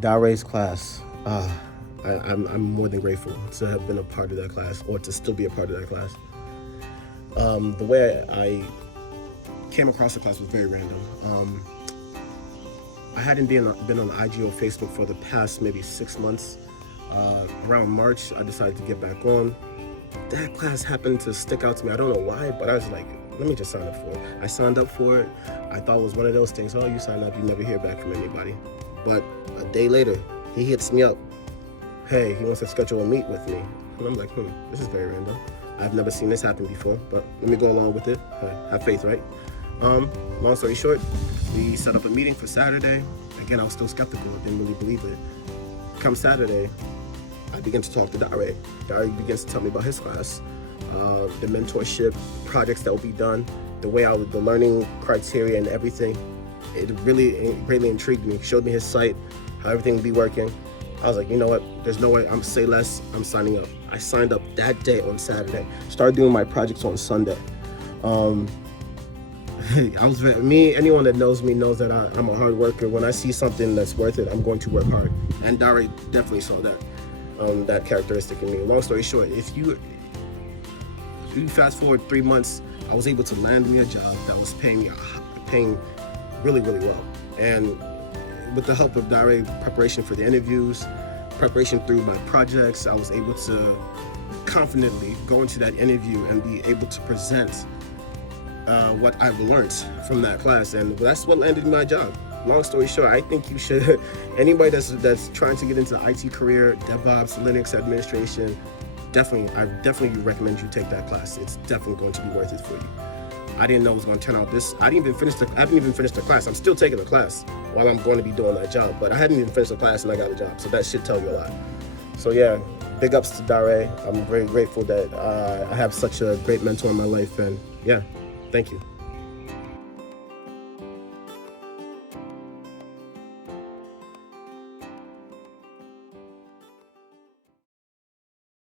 Dare's class, I'm more than grateful to have been a part of that class, or to still be a part of that class. The way I came across the class was very random. I hadn't been on IG or Facebook for the past maybe 6 months. Around March, I decided to get back on. That class happened to stick out to me. I don't know why, but I was like, let me just sign up for it. I signed up for it. I thought it was one of those things, oh, you sign up, you never hear back from anybody. But a day later, he hits me up. Hey, he wants to schedule a meet with me. And I'm like, this is very random. I've never seen this happen before, but let me go along with it. Have faith, right? Long story short, we set up a meeting for Saturday. Again, I was still skeptical. I didn't really believe it. Come Saturday, I begin to talk to Dare. Dare begins to tell me about his class, the mentorship, projects that will be done, the learning criteria and everything. It really greatly intrigued me. Showed me his site, how everything would be working. I was like, you know what? There's no way. I'm say less. I'm signing up. I signed up that day on Saturday. Started doing my projects on Sunday. Anyone that knows me knows that I'm a hard worker. When I see something that's worth it, I'm going to work hard. And Dare definitely saw that characteristic in me. Long story short, if you fast forward 3 months, I was able to land me a job that was paying really, really well. And with the help of Dare, preparation for the interviews, preparation through my projects, I was able to confidently go into that interview and be able to present what I've learned from that class, and that's what landed me my job. Long story short, I think you should, anybody that's trying to get into the IT career, DevOps, Linux administration, I definitely recommend you take that class. It's definitely going to be worth it for you. I didn't know it was going to turn out this. I haven't even finished the class. I'm still taking the class while I'm going to be doing that job, but I hadn't even finished the class and I got a job, so that should tell you a lot. So yeah, big ups to Dare. I'm very grateful that I have such a great mentor in my life, and yeah, thank you.